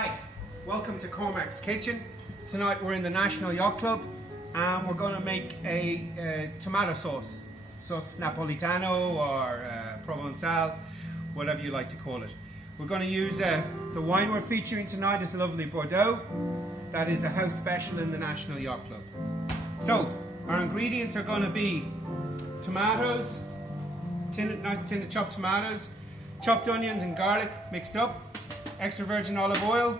Hi, welcome to Cormac's Kitchen. Tonight we're in the National Yacht Club and we're going to make a tomato sauce. Sauce Napolitano or Provençal, whatever you like to call it. We're going to use the wine we're featuring tonight is a lovely Bordeaux. That is a house special in the National Yacht Club. So, our ingredients are going to be tomatoes, nice tin of chopped tomatoes, chopped onions and garlic mixed up, extra virgin olive oil,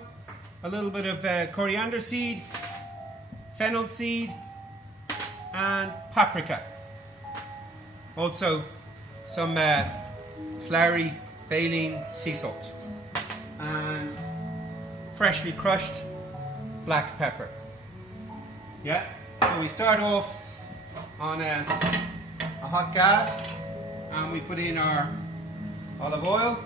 a little bit of coriander seed, fennel seed, and paprika. Also, some floury baleen sea salt, and freshly crushed black pepper. Yeah, so we start off on a hot gas and we put in our olive oil,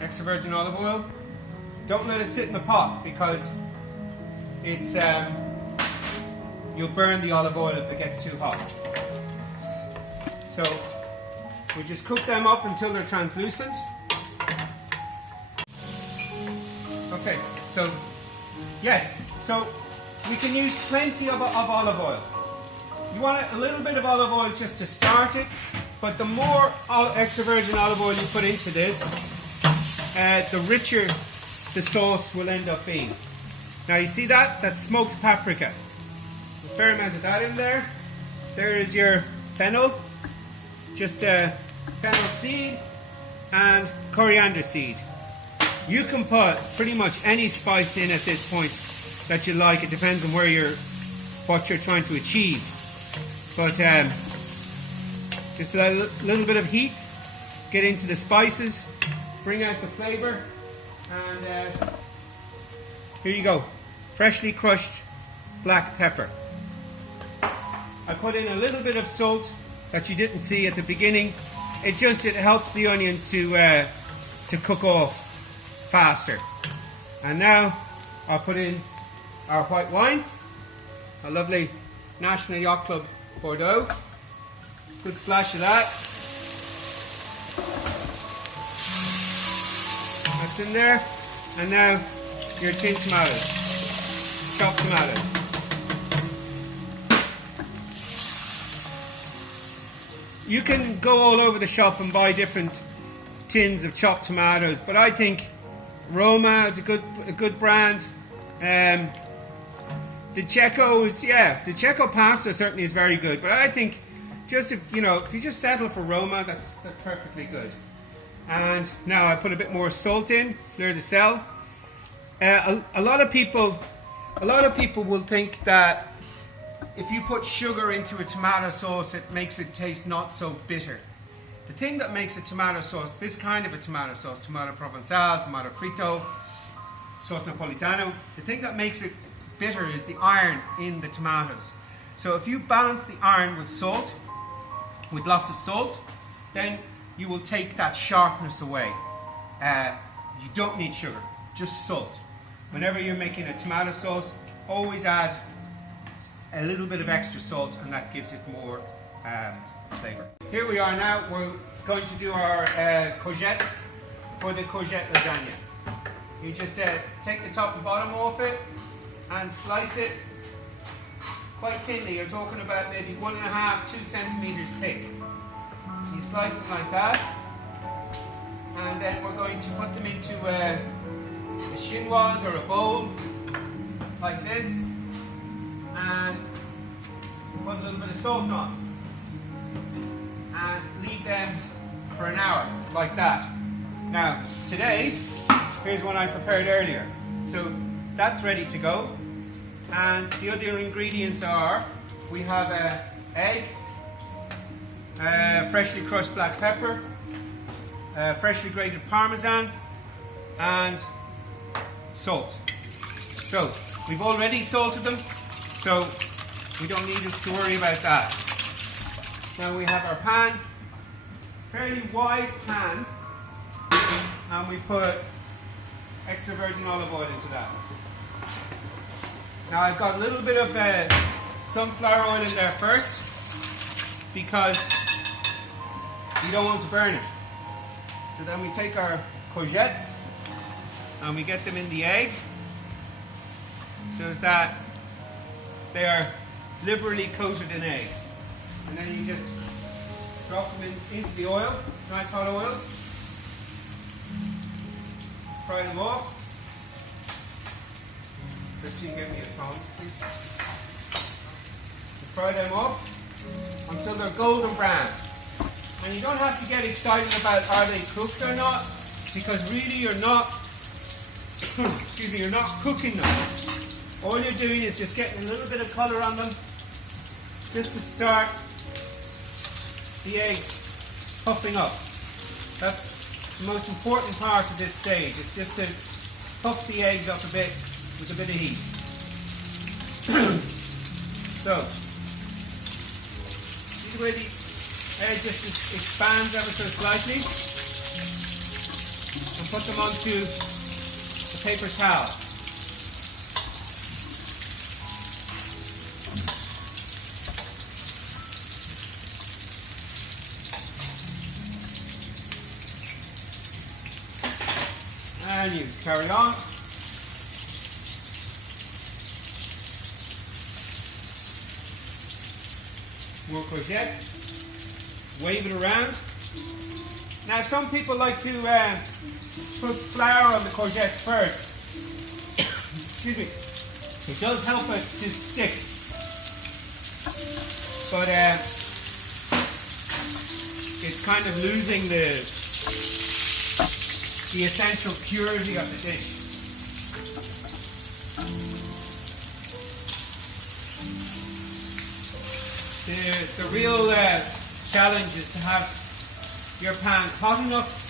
extra virgin olive oil. Don't let it sit in the pot because it's you'll burn the olive oil if it gets too hot. So we just cook them up until they're translucent. Okay, so yes, so we can use plenty of olive oil. You want a little bit of olive oil just to start it, but the more extra virgin olive oil you put into this, the richer the sauce will end up being. Now you see that? That's smoked paprika. A fair amount of that in there. There is your fennel, just fennel seed and coriander seed. You can put pretty much any spice in at this point that you like. It depends on what you're trying to achieve. But just a little bit of heat, get into the spices, bring out the flavor, and here you go, freshly crushed black pepper. I put in a little bit of salt that you didn't see at the beginning. It helps the onions to cook off faster. And now I'll put in our white wine, a lovely National Yacht Club Bordeaux. Good splash of that. That's in there. And now your tin tomatoes, chopped tomatoes. You can go all over the shop and buy different tins of chopped tomatoes, but I think Roma is a good brand. The Checo pasta certainly is very good, but I think just if you just settle for Roma, that's perfectly good. And now I put a bit more salt in, fleur de sel. A lot of people will think that if you put sugar into a tomato sauce, it makes it taste not so bitter. The thing that makes a tomato sauce, this kind of a tomato sauce, tomato Provençal, tomato frito, sauce Napolitano, the thing that makes it bitter is the iron in the tomatoes. So if you balance the iron with salt, with lots of salt, then you will take that sharpness away. You don't need sugar, just salt. Whenever you're making a tomato sauce, always add a little bit of extra salt, and that gives it more flavor. Here we are now. We're going to do our courgettes for the courgette lasagna. You just take the top and bottom off it and slice it quite thinly. You're talking about maybe 1.5–2 centimeters thick. You slice them like that, and then we're going to put them into a chinoise or a bowl like this, and put a little bit of salt on, and leave them for an hour like that. Now today, here's one I prepared earlier. So that's ready to go, and the other ingredients are, we have an egg, freshly crushed black pepper, freshly grated Parmesan, and salt. So we've already salted them, so we don't need to worry about that. Now we have our pan, fairly wide pan, and we put extra virgin olive oil into that. Now I've got a little bit of sunflower oil in there first because you don't want to burn it. So then we take our courgettes and we get them in the egg so that they are liberally coated in egg. And then you just drop them into the oil, nice hot oil. Fry them off. Christine, give me a phone, please. Fry them off until they're golden brown. And you don't have to get excited about are they cooked or not, because really you're not excuse me, you're not cooking them. All you're doing is just getting a little bit of colour on them just to start the eggs puffing up. That's the most important part of this stage, is just to puff the eggs up a bit with a bit of heat. So, see the way the egg just expands ever so slightly? And put them onto a paper towel. And you carry on. More courgette. Wave it around. Now some people like to put flour on the courgettes first. Excuse me. It does help it to stick. But it's kind of losing the essential purity of the dish. The real challenge is to have your pan hot enough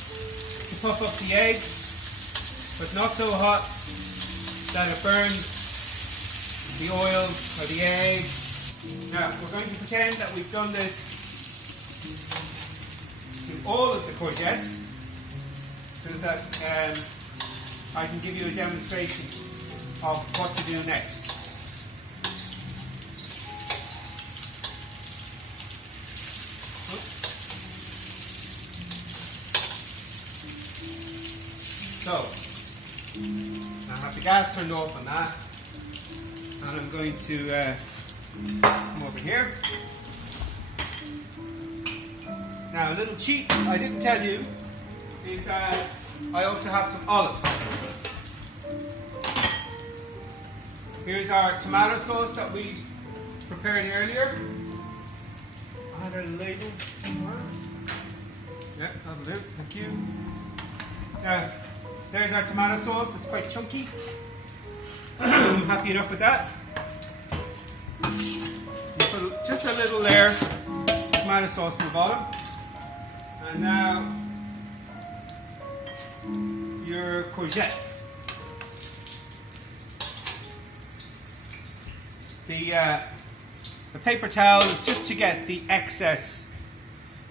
to puff up the egg, but not so hot that it burns the oil or the egg. Now we're going to pretend that we've done this to all of the courgettes, so that I can give you a demonstration of what to do next. So, I have the gas turned off on that, and I'm going to come over here. Now, a little cheat I didn't tell you is that I also have some olives. Here's our tomato sauce that we prepared earlier. Add a label. Yeah, that'll do. Thank you. There's our tomato sauce. It's quite chunky. I'm happy enough with that. You put just a little layer of tomato sauce on the bottom. And now your courgettes. The paper towel is just to get the excess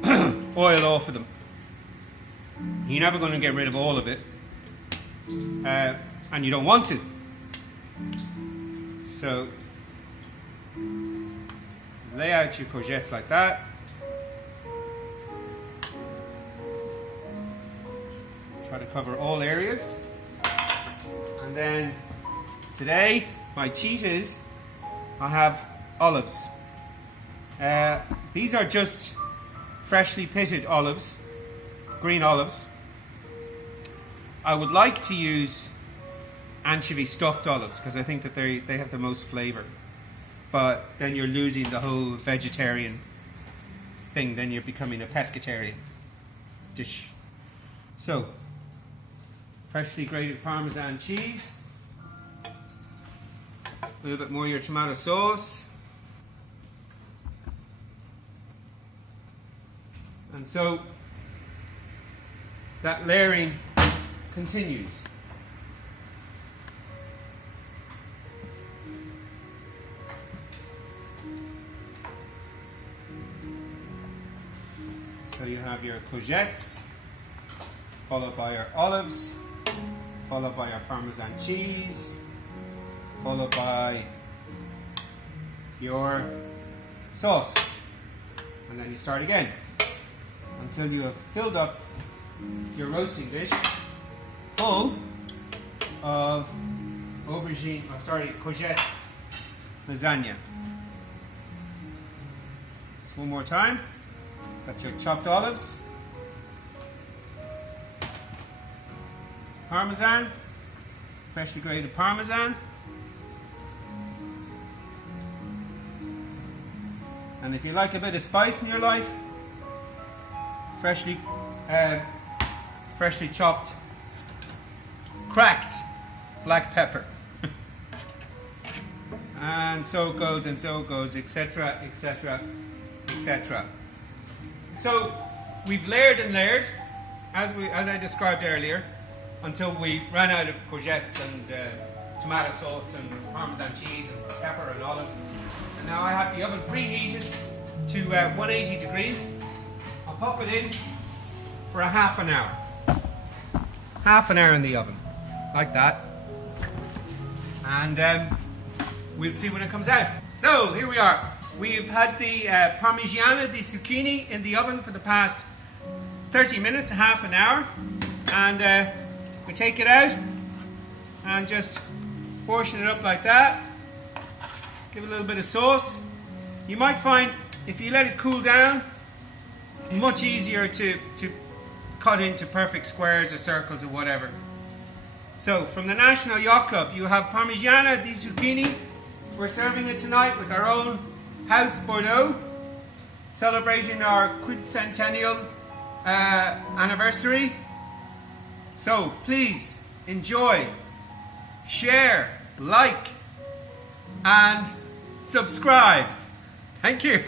oil off of them. You're never going to get rid of all of it, and you don't want to. So lay out your courgettes like that. Try to cover all areas. And then today my cheat is I have olives. These are just freshly pitted olives, green olives. I would like to use anchovy stuffed olives because I think that they have the most flavour. But then you're losing the whole vegetarian thing, then you're becoming a pescatarian dish. So, freshly grated Parmesan cheese, a little bit more of your tomato sauce, and so that layering continues. So you have your courgettes, followed by your olives, followed by your Parmesan cheese, followed by your sauce. And then you start again until you have filled up your roasting dish full of courgette lasagna. Just one more time. Got your chopped olives, parmesan, freshly grated parmesan, and if you like a bit of spice in your life, freshly chopped, cracked black pepper. And so it goes, etc., etc., etc. So we've layered and layered, as I described earlier, until we ran out of courgettes and tomato sauce and parmesan cheese and pepper and olives. And now I have the oven preheated to 180 degrees. I'll pop it in for a half an hour. Half an hour in the oven, like that. And we'll see when it comes out. So here we are. We've had the Parmigiana di zucchini in the oven for the past 30 minutes, half an hour. And we take it out and just portion it up like that. Give it a little bit of sauce. You might find if you let it cool down, it's much easier to cut into perfect squares or circles or whatever. So from the National Yacht Club, you have Parmigiana di zucchini. We're serving it tonight with our own house Bordeaux, celebrating our quincentennial anniversary. So please enjoy, share, like, and subscribe. Thank you.